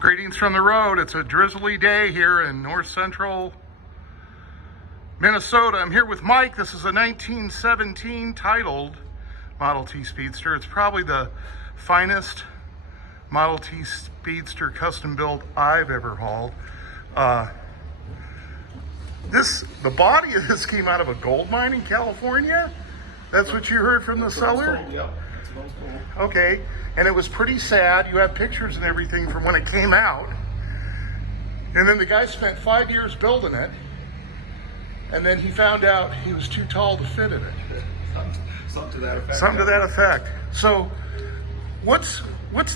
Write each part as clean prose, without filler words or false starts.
Greetings from the road. It's a drizzly day here in north central Minnesota. I'm here with Mike. This is a 1917 titled Model T Speedster. It's probably the finest Model T Speedster custom built I've ever hauled. The body of this came out of a gold mine in California. That's what you heard from the seller? Yep. Okay, and it was pretty sad. You have pictures and everything from when it came out. And then the guy spent 5 years building it, and then he found out he was too tall to fit in it. Something to that effect. Something to that effect. So, what's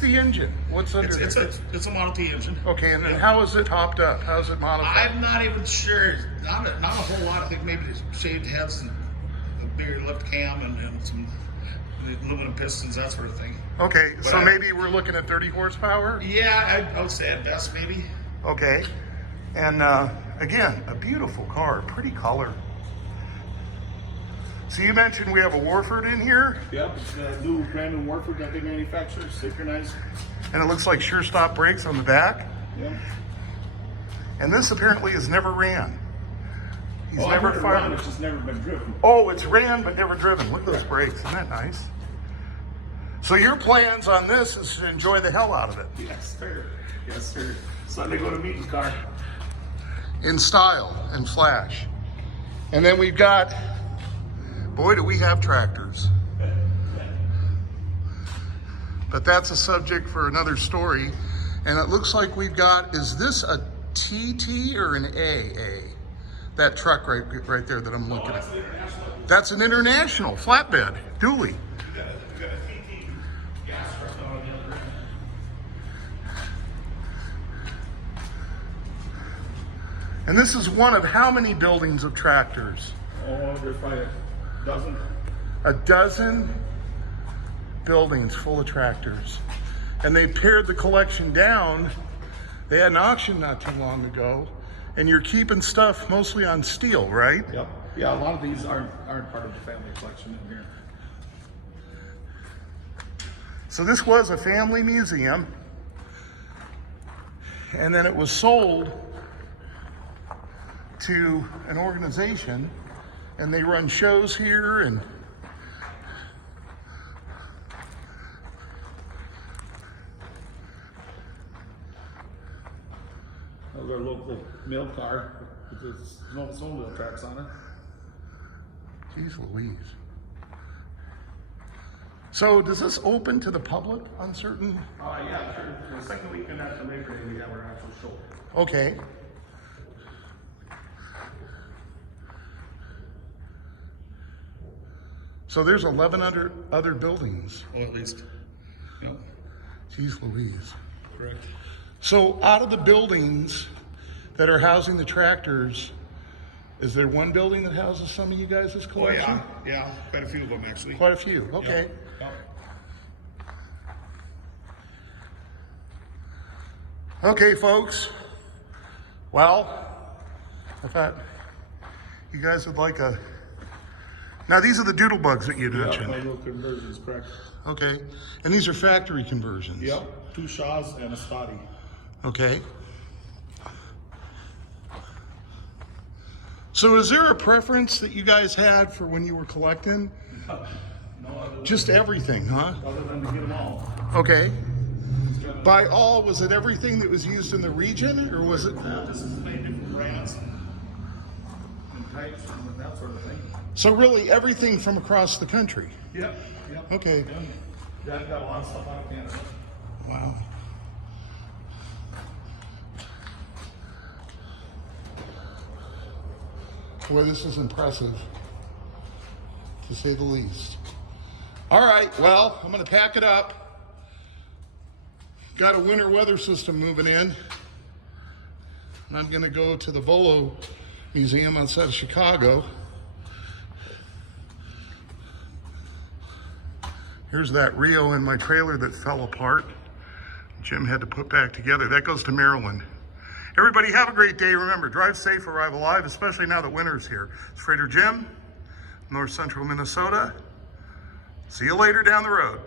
the engine? What's under it's a Model T engine. Okay, and then how is it hopped up? How is it modified? I'm not even sure. Not a whole lot. I think maybe the shaved heads and a bigger lift cam and some aluminum pistons, that sort of thing. Okay, but so maybe we're looking at 30 horsepower? Yeah, I would say at best, maybe. Okay, and again, a beautiful car, pretty color. So you mentioned we have a Warford in here? Yep, it's a new brand new Warford that they manufacture, synchronized. And it looks like sure stop brakes on the back? Yeah. And this apparently has never ran. He's never never fired. Run, it's just never been driven. Oh, it's ran but never driven. Look at those brakes, isn't that nice? So your plans on this is to enjoy the hell out of it? Yes, sir. Yes, sir. Sunday go to meeting car. In style and flash. And then we've got, boy, do we have tractors. But that's a subject for another story. And it looks like we've got, is this a TT or an AA? That truck right there that I'm looking at. That's an international flatbed, dually. And this is one of how many buildings of tractors? Oh, there's probably a dozen. A dozen buildings full of tractors. And they pared the collection down. They had an auction not too long ago. And you're keeping stuff mostly on steel, right? Yep. Yeah, a lot of these aren't part of the family collection in here. So this was a family museum. And then it was sold to an organization, and they run shows here, and that was our local mail car with the snowmobile tracks on it. Jeez Louise. So does this open to the public on certain? Yeah, sure. The second weekend after Labor Day, we have our actual show. Okay. So there's 11 other buildings. Oh, at least. Yep. Jeez Louise. Correct. So out of the buildings that are housing the tractors, is there one building that houses some of you guys' collection? Oh, yeah, quite a few of them actually. Quite a few, okay. Yep. Okay, folks. Well, I thought you guys would like a... Now these are the doodle bugs that you mentioned. Yeah, little conversions, correct. Okay, and these are factory conversions. Yep, 2 Shaws and a Stotty. Okay. So is there a preference that you guys had for when you were collecting? No, Just everything, huh? other than to get them all. Okay. By all, was it everything that was used in the region, or was it? This is made different brands and types and that sort of thing. So really everything from across the country? Yep. Okay. Yeah, I've got a lot of stuff out of Canada. Wow. Boy, this is impressive, to say the least. All right, well, I'm gonna pack it up. Got a winter weather system moving in. And I'm gonna go to the Volo Museum outside of Chicago. Here's that Rio in my trailer that fell apart. Jim had to put back together. That goes to Maryland. Everybody have a great day. Remember, drive safe, arrive alive, especially now that winter's here. It's Freighter Jim, North Central Minnesota. See you later down the road.